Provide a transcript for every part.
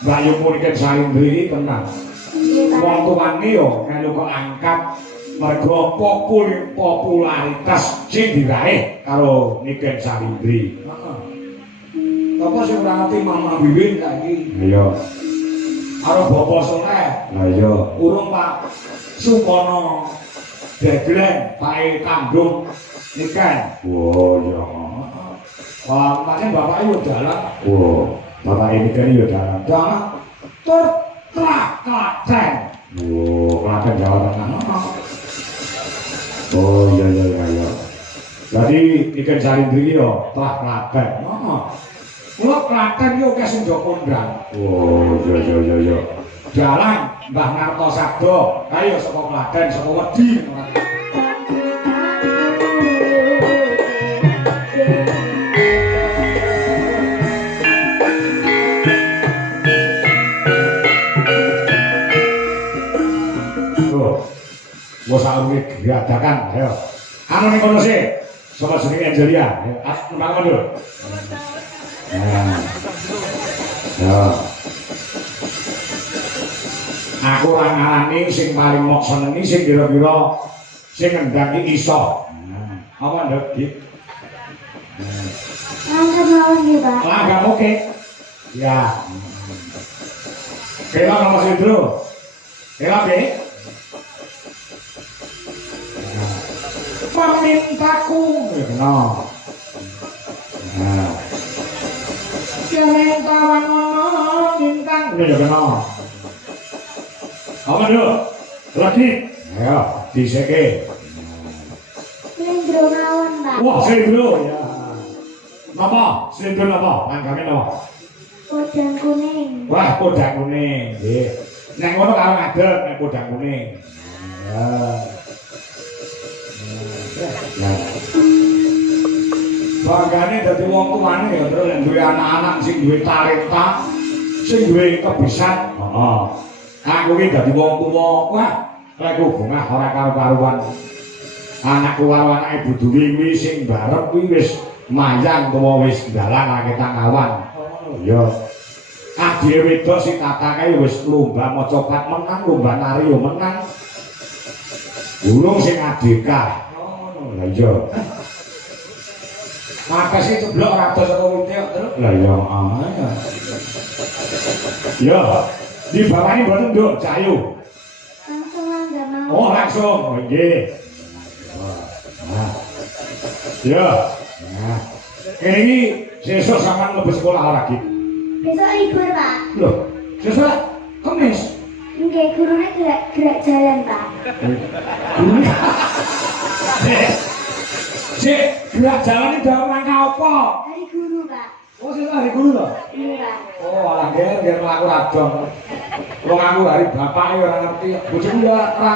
Bayu mungkin Salindri tenang. Wong tuane yo melu kok angkat mergo popularitas sing diraih karo Niken Salindri. Heeh. Apa sing ora ngerti Mama Wiwin saiki? Iya. Karo Bapak Soleh. Lah iya. Urung Pak Sukono Deglen Pak Kandung Niken. Oh iya. Wah, pancen bapak yo dalan. Oh, bapak ini kan yo dalan. Dalan tur Klaten. Oh, Klaten Jawa Tengah. Oh iya. Jadi Niken Salindri yo telah Klaten. Heeh. Mula Klaten yo akeh sing njogo ndang. Oh iya. Dalan Mbah Nartosabdo. Ayo saka Klaten, saka Wedi. Wes awake diadakan, ayo. Anu ning kono sih. Sapa jenenge Angelia? Ayo, nembang kono. Ya. Aku ora ngarani sing paling mok senengi sing kira-kira sing ngendhangi iso. Apa nduk, Dik? Langgam mawon nggih, Pak. Langgam oke. Ya. Kela nomor sidro. Kela Dik. Permintaku no. Nah. Yen tawangono bintang ya kena. Apa nduk? Lagi. Ayo, diseke. Slendro mawon, Pak. Wah, slendro ya. Napa? Slendro napa? Langgame napa? Podang kuning. Wah, podang kuning. Nggih. Nek ngono karo ngadeg nek podang kuning. Ya. Banggane dadi wong tuane ya terus nek duwe anak-anak sing duwe talenta, sing duwe kebisan. Heeh. Aku iki dadi wong tuwa, wah, lek hubungah ora karo-karuan. Anakku karo anake Budu Wiwi sing barep kuwi wis mayang tuwa wis dalan akeh tangawan. Oh iya. Adike wedok si Tata kae wis lomba maca pat menang, lomba nari yo menang. Ulung sing adika. Lah iya. Maka sih ceblok ratus saka wite kok terus. Lah iya, ya. Di bapaknya mboten nduk Cayu. Langsung langgam mawon. Oh, langsung. Oh nggih. Nah. Ya. Nah. Ini sesuk sampean mlebu sekolah ora, Ki? Besok libur, Pak. Loh, sesuk Kamis. Nggih, gurune gerak jalan, Pak. Cek, gerak jalan ini dalam rangka apa? Hari guru, Pak. Oh, sesuk hari guru loh? Iya, Pak. Oh, alah nggih mlaku radon. Wong aku hari bapak ya ora ngerti. Bojoku ya ora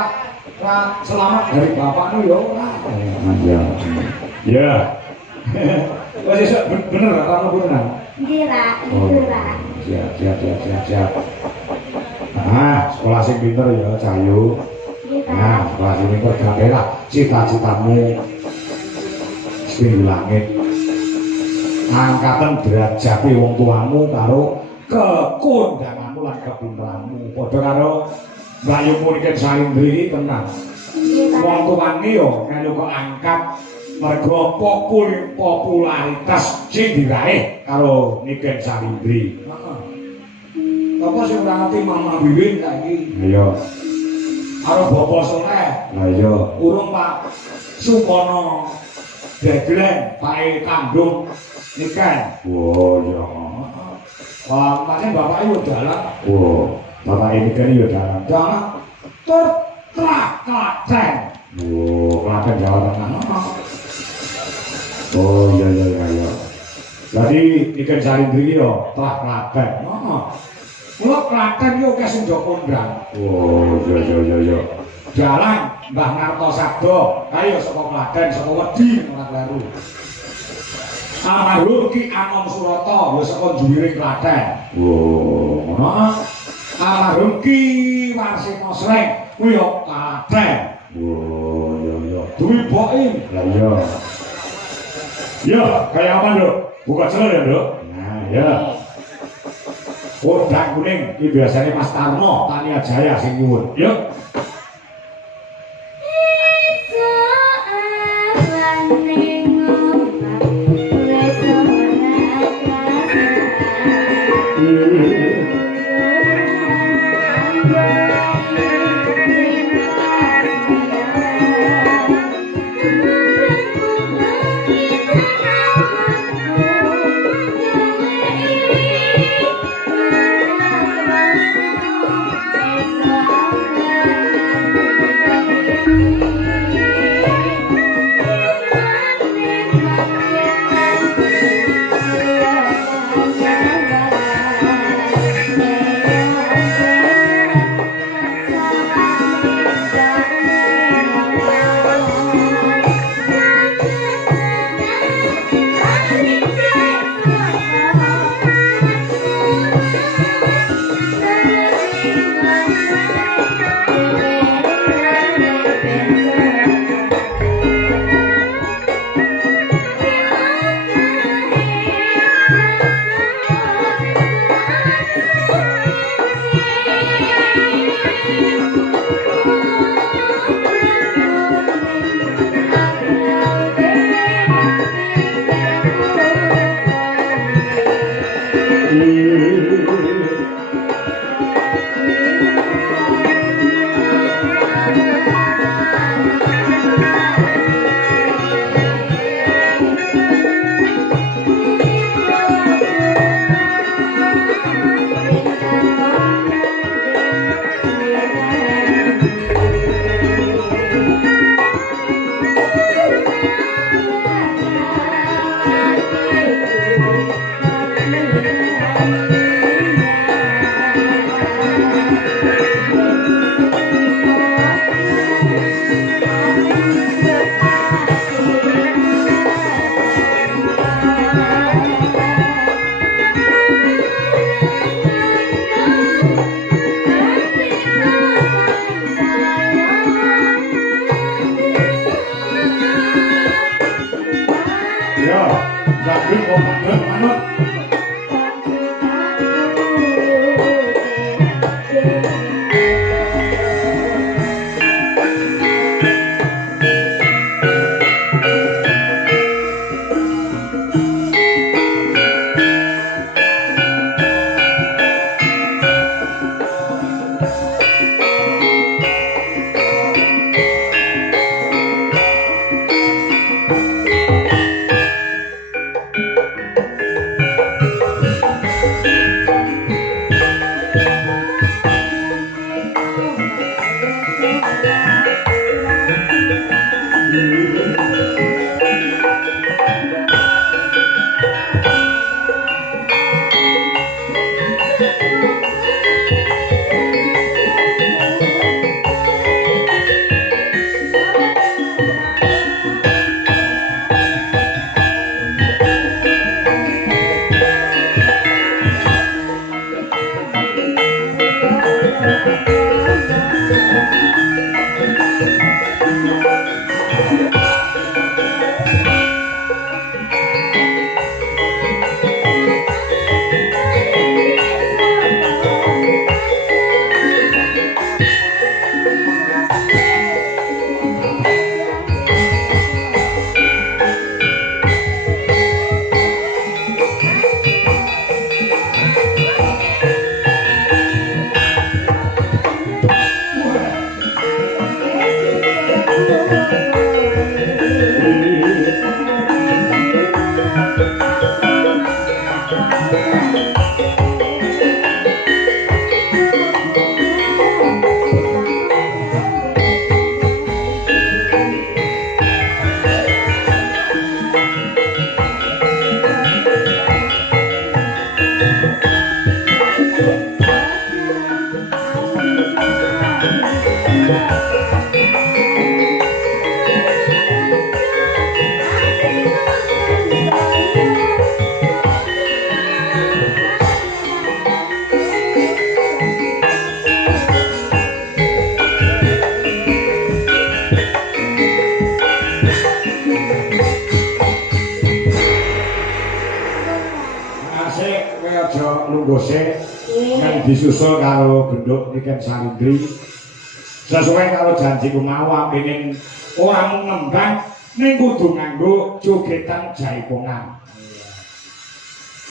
selamat dari bapakmu ya ora. Iya. Ya. Wes sesuk bener ora mlebu tenan. Nggih, Pak. Libur, Pak. Siap. Nah, sekolah sing pinter ya, Cayu. Nggih, Pak. Nah, sekolah sing pinter gawelah cita-citamu sing langit. Angkatan derajate wong tuamu karo kekondanganmu lan kepinteranmu. Padha karo Bayu Niken Salindri tenang. Nggih, Pak. Wong tuane yo melu kok angkat mergo popularitas sing diraih karo Niken Salindri. Heeh. Apa sing ora ngerti Mama Wiwin saiki? Iya. Karo Bapak Soleh. Lah iya. Urung Pak Sukono Deglen Pak Kandung Niken. Oh iya. Wah, pancen bapak yo dalan. Oh, bapak ini kan yo dalan. Dalan tur Klaten. Oh, Klaten Jawa Tengah. Oh iya. Jadi Niken Salindri yo telah Klaten. Heeh. Mula Klaten yo akeh sing njogo ndang. Oh iya. Dalan Mbah Nartosabdo. Ayo saka Klaten, saka Wedi ora kleru. Almarhum Ki Anom Surata ya saka Juwiring Klaten. Oh, ngono. Almarhum Ki Warsina Sreng kuwi ya Klaten. Oh, iya. Duwi Boim. Lah iya. Ya, kaya apa, Nduk? Buka celana ya, Nduk. Nah, ya. Kodang kuning iki biasane Mas Tarno Tania Jaya sing nyuwun. Yuk. disusul karo genduk Niken Salindri sesuai karo janjiku mau apenen ora mung nembang ning kudu nganggo jogetan jaipongan